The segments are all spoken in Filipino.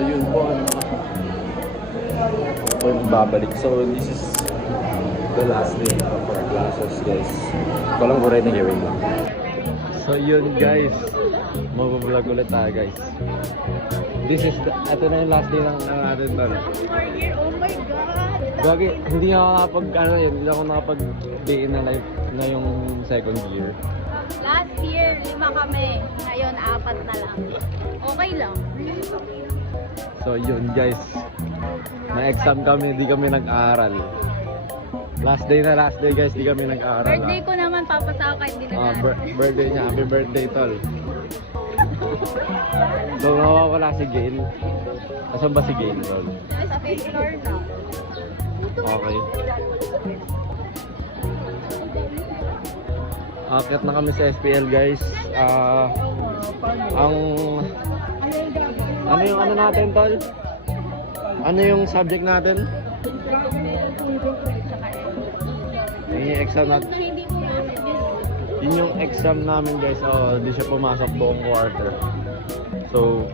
ayun po, ano po yung babalik. So, this is the last day of our classes, guys. Ito lang ko rin nag-gawin lang. So, yun guys. Mag-vlog ulit tayo, guys. This is the, ito na yung last day lang natin doon. Oh my God! Gagi, hindi ako nakapag, ano yun, hindi ako nakapag day in a life na yung second year. Last year, 5 kami. Ngayon, 4 na lang. Okay lang. So yun guys, may exam kami, di kami nag-aaral. Last day guys, di kami nag-aaral. Birthday ko naman, papasa kahit di na Birthday niya, happy birthday tol. So nawawala si Gail. Asan ba si Gail tol? Sa 5th floor na. Okay. Akyat na kami sa SPL guys. Ano yung ano natin tol? Ano yung subject natin? Yun yung exam natin. Yun yung exam namin guys. Di siya pumasok buong quarter. So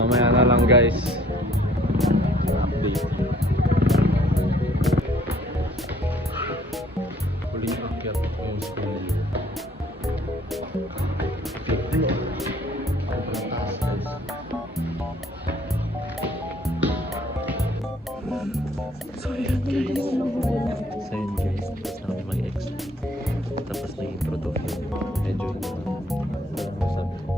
mamaya na lang guys. Update. Huling akyat ng school year. So yun guys, tapos na kami mag-exam. Tapos na yung intro to film. Enjoy na lang. Sabi ko.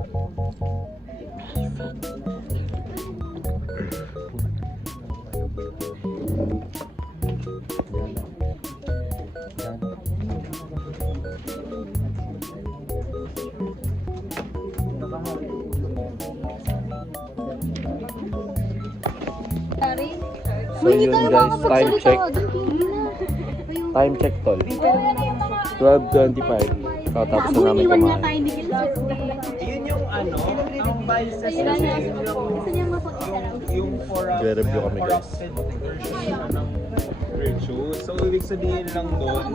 So yun guys, time check. Time check tol. 12:25. Tapos na namin kumain. Yun yung ano, ang biases yung Nagre-review kami, guys. version ng virtue. So ibig sabihin lang doon,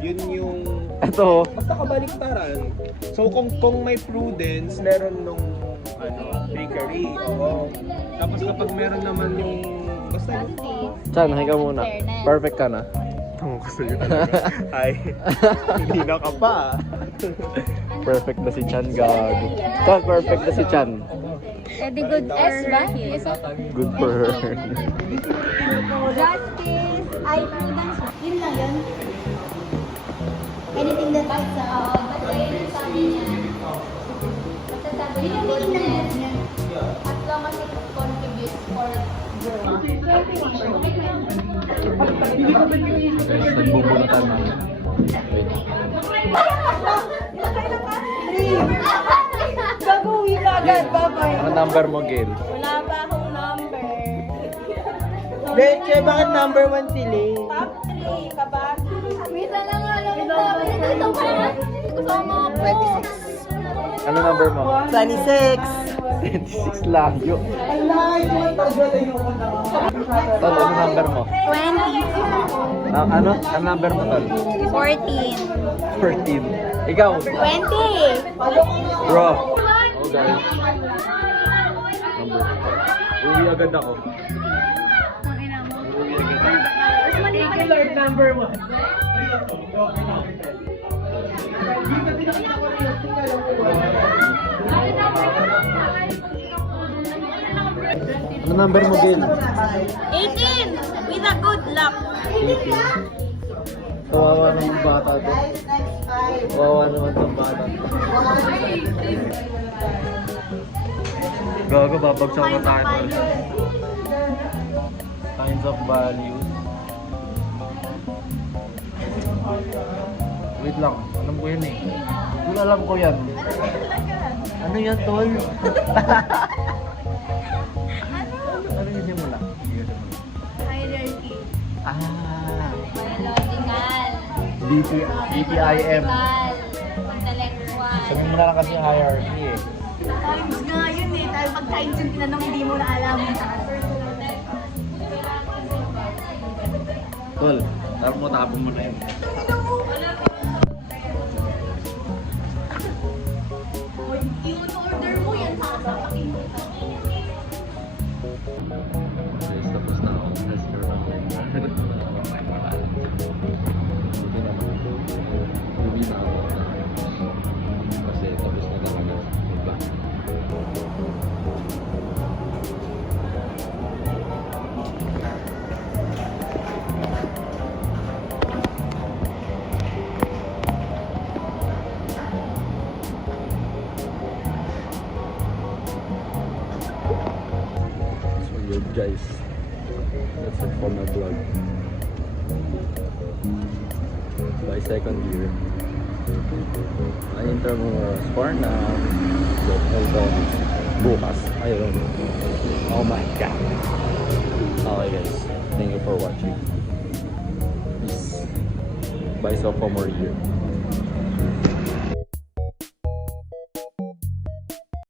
yun yung Ito. basta kabaliktaran. So kung may prudence, meron nung ano, bakery. Oo. Tapos kapag meron naman yung basta Chan, hi ka muna. Perfect ka na. tango ko sa'yo talaga. Ay, hindi na ka pa. Perfect na si Chan, gago. Chan, perfect na si Chan. Eddie good for her. Good for her. Justice, I prudence. Yun lang yun. Anything that is sabi niya. Sabi niya, goodness. As long as it contributes for growth. Guys, nagbubulatan na. Gagawin ka agad, bye-bye. Ano number mo, Gail? Wala pa akong number. Leche, bakit number 1 sila? Top 3, kabaki. Misa na nga lang ito. Ito pa. Gusto ko mga 26. Ano number mo? 26. 26 lang. Yo. Tol, ano number mo? 20. Ano? Ano number mo, Tol? 14. 14. Ikaw? 20. Bro. Oh, guys. Number. Uwi agad ako. Number 1. Ano number mo, Gail? 18. With a good luck. 18. Kawawa naman bata to. Kawawa naman tong bata to. Gago, babagsak na tayo. Kinds of values. Wait lang, alam ko yan eh. Kung alam ko yan. Ano yan, tol? Ano yung simula? Hierarchy. Ah, Biological. BPIM. Intellectual. Sabihin mo na lang kasi hierarchy eh. Times nga yun eh. Dahil pag times yung tinanong, hindi mo na alam. Tol, tara mo, tapon mo na yun. Yun or yun guys. That's it for my vlog. By second year. Ay, intro mo score na bukas. Ayun. Oh my god. Okay guys. Thank you for watching. Peace. Bye so for more year.